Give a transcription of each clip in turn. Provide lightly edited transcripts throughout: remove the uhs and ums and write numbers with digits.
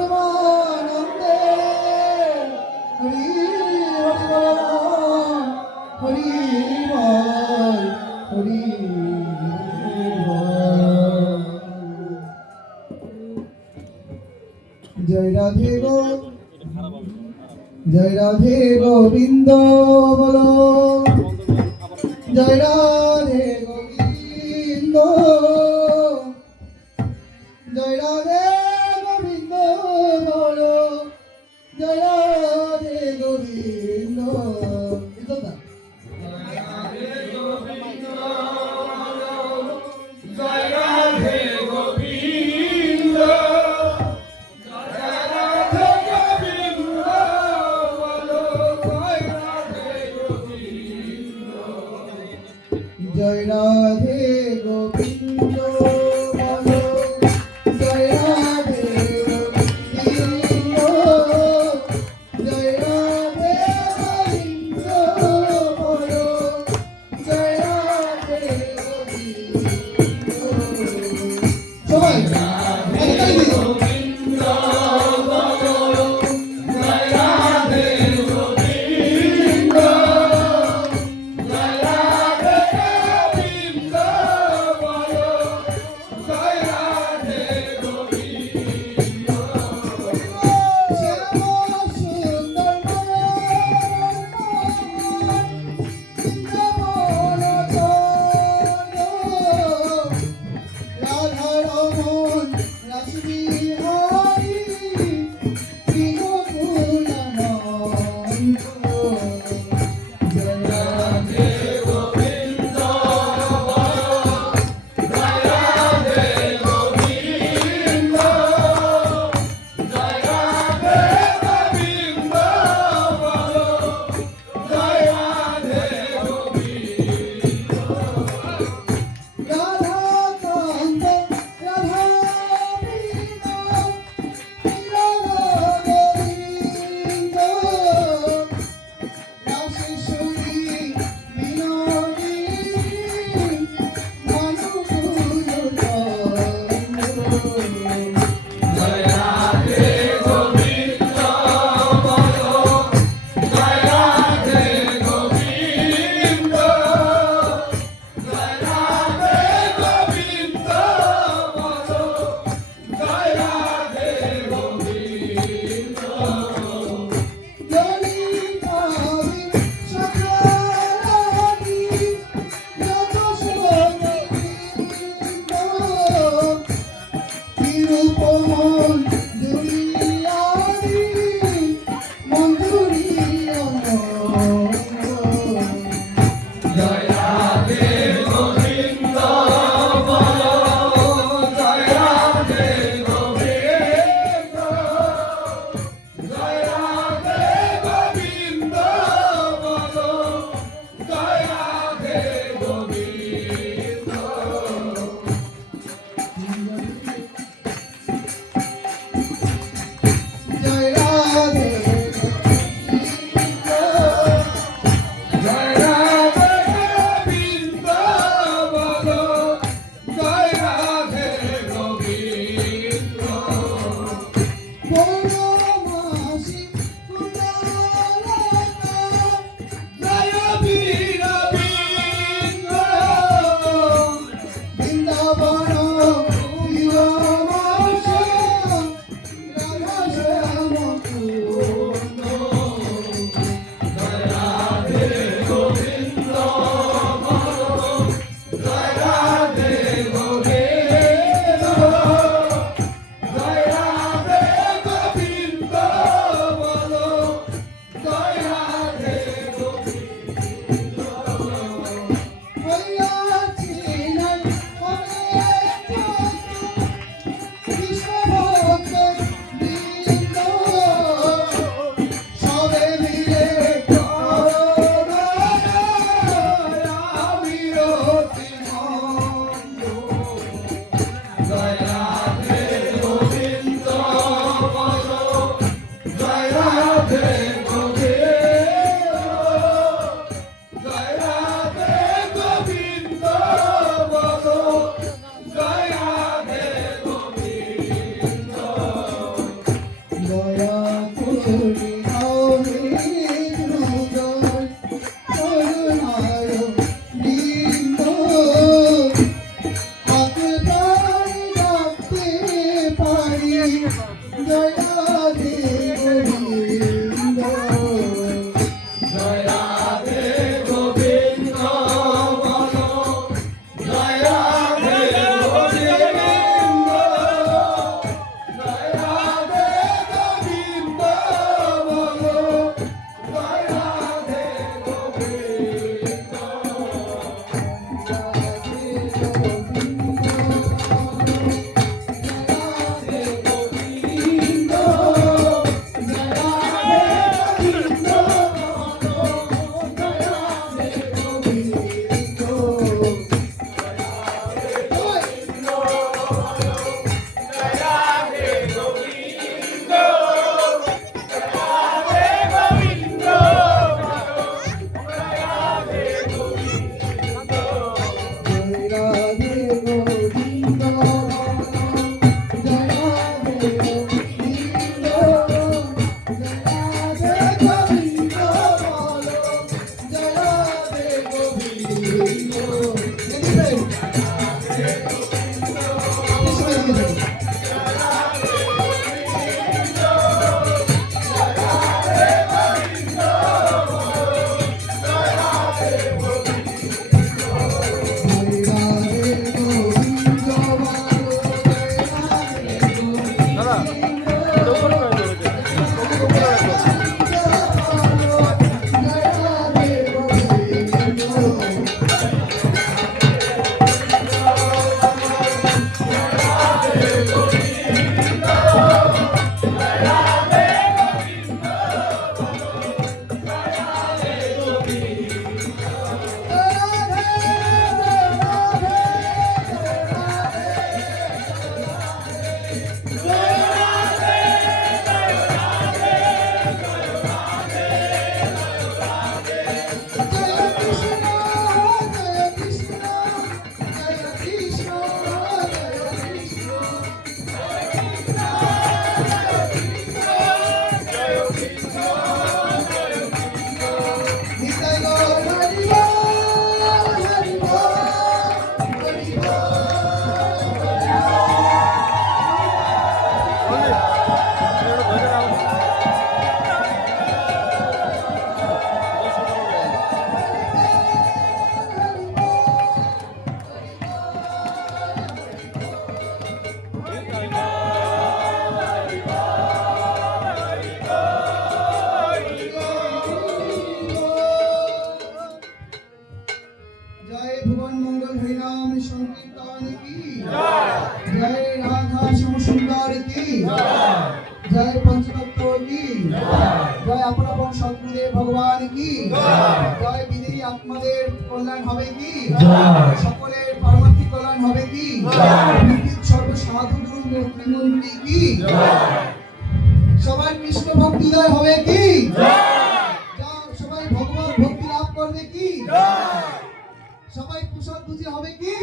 প্রেমানন্দে হরি হরি বল হরি বল হরি বল। জয় রাধে গো জয় রাধে গোবিন্দ বলো জয় রাধে গোবিন্দ জয় রাধে গোবিন্দ বলো জয় রাধে গোবিন্দ। জয় রাধে গোবিন্দ বলো জয় রাধে গোবিন্দ জয় রাধে গোবিন্দ বলো জয় রাধে গোবিন্দ। সবাই জয় রাধে গোবিন্দ জয় রাধে গোবিন্দ বলো জয় রাধে গোবিন্দ জয় রাধে গোবিন্দ বলো জয় রাধে গোবিন্দ जय भुवन मंगल हरिनाम संकीर्तन की जय राधा श्याम सुंदर की जय पंचतत्व की जय अपरापन सद्गुरुदेव भगवान की जय विधि आत्मादेव कल्याण হবে কি সকলের পারমার্থিক কল্যাণ হবে কি বিদ্যুৎ সর্ব সাধু গুরু নেতৃমন্ত্রী কি সবাই কৃষ্ণ ভক্তিদয় হবে কি সবাই ভগবান ভক্তি লাভ করবে কি সবাই কুশল বুঝে হবে কি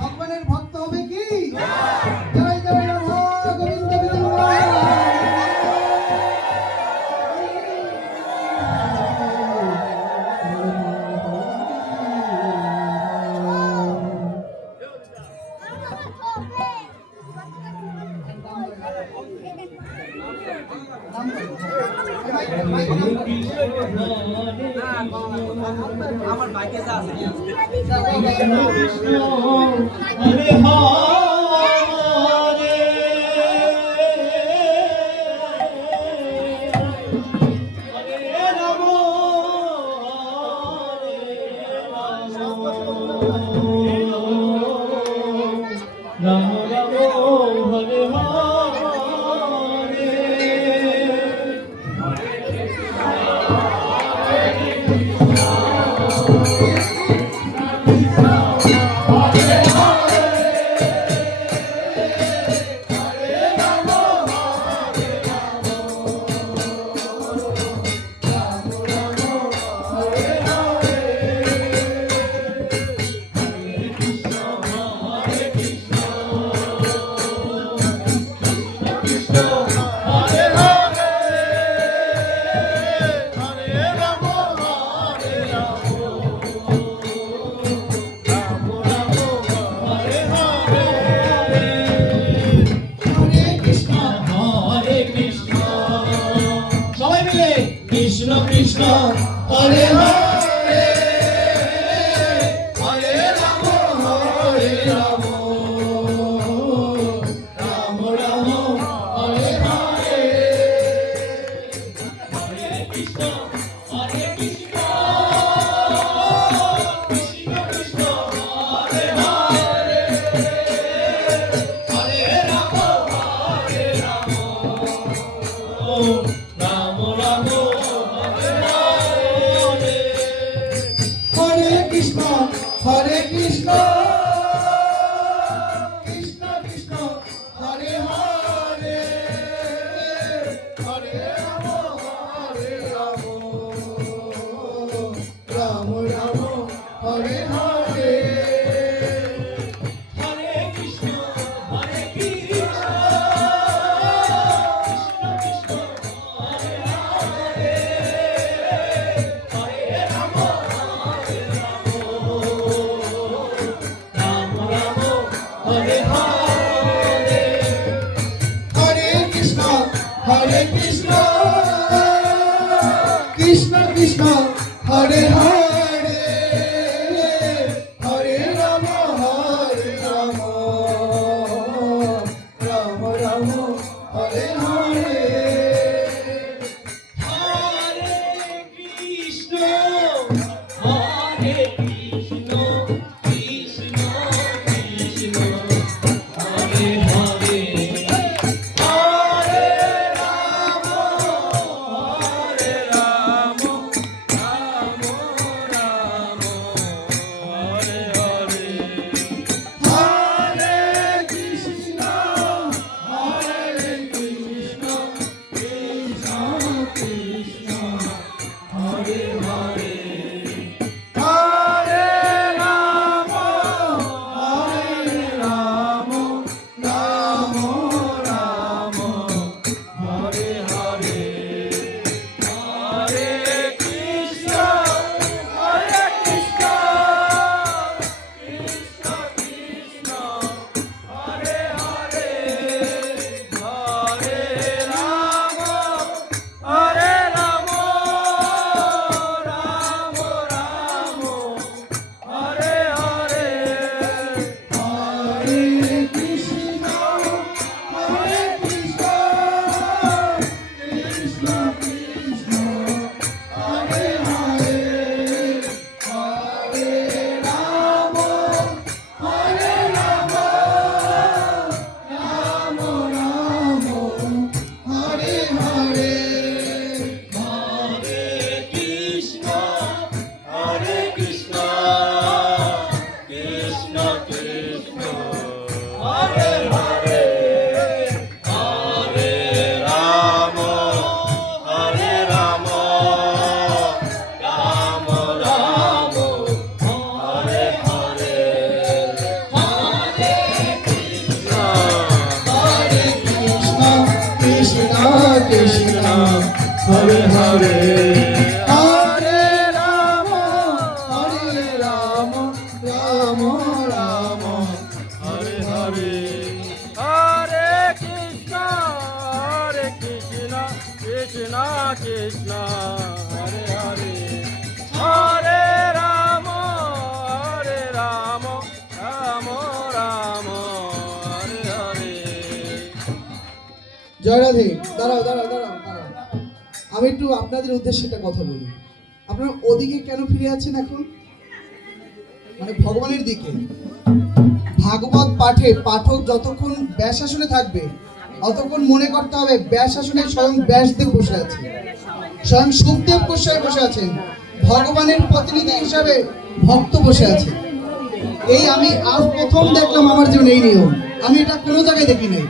ভগবানের ভক্ত হবে কি জয় জয় রাধা গোবিন্দ আমার বাইকে যা আছে কৃষ্ণ হরে হরে হরে রাম রাম রাম হরে হরে হরে হরে হরে রাম হরে রাম রাম রাম হরে হরে হরে কৃষ্ণ হরে কৃষ্ণ কৃষ্ণ কৃষ্ণ হরে হরে হরে রাম হরে রাম রাম রাম হরে হরে হরে কৃষ্ণ হরে কৃষ্ণ কৃষ্ণ কৃষ্ণ হরে হরে হরে রাম রাম রাম হরে হরে হরে কৃষ্ণ হরে কৃষ্ণ কৃষ্ণ কৃষ্ণ হরে হরে হরে রাম রাম রাম হরে হরে হরে কৃষ্ণ হরে কৃষ্ণ কৃষ্ণ কৃষ্ণ হরে হরে হরে রাম রাম রাম হরে হরে হরে কৃষ্ণ হরে কৃষ্ণ কৃষ্ণ কৃষ্ণ হরে হরে হরে রাম রাম রাম হরে হরে হরে কৃষ্ণ হরে কৃষ্ণ কৃষ্ণ কৃষ্ণ হরে হরে হরে রাম রাম রাম হরে হরে হরে কৃষ্ণ হরে কৃষ্ণ কৃষ্ণ কৃষ্ণ হরে হরে হরে রাম হরে রাম রাম রাম হরে হরে হরে কৃষ্ণ হরে কৃষ্ণ কৃষ্ণ কৃষ্ণ হরে হরে হরে রাম রাম রাম হরে হরে হরে কৃষ্ণ হরে কৃষ্ণ কৃষ্ণ কৃষ্ণ হরে হরে হরে রাম হরে রাম রাম রাম হরে হরে হরে কৃষ্ণ হরে কৃষ্ণ কৃষ্ণ কৃষ্ণ হরে হরে হরে রাম রাম রাম হরে হরে হরে কৃষ্ণ কৃষ্ণ কৃষ্ণ হরে হরে হরে রাম রাম রাম হরে হরে জয় রাধে। দাঁড়াও দাঁড়াও দাঁড়াও দাঁড়াও, আমি একটু আপনাদের উদ্দেশ্যে একটা কথা বলি। আপনারা ওদিকে কেন ফিরে আছেন এখন? মানে ভগবানের দিকে। ভাগবত পাঠে পাঠক যতক্ষণ ব্যাস আসনে থাকবে অতক্ষণ মনে করতে হবে ব্যাস আসনে স্বয়ং ব্যাসদেব বসে আছে, স্বয়ং সুখদেব গোস্বামী বসে আছেন, ভগবানের প্রতিনিধি হিসাবে ভক্ত বসে আছে। এই আমি আজ প্রথম দেখলাম আমার জীবনে এই নিয়ম, আমি এটা কোনো জায়গায় দেখি নাই।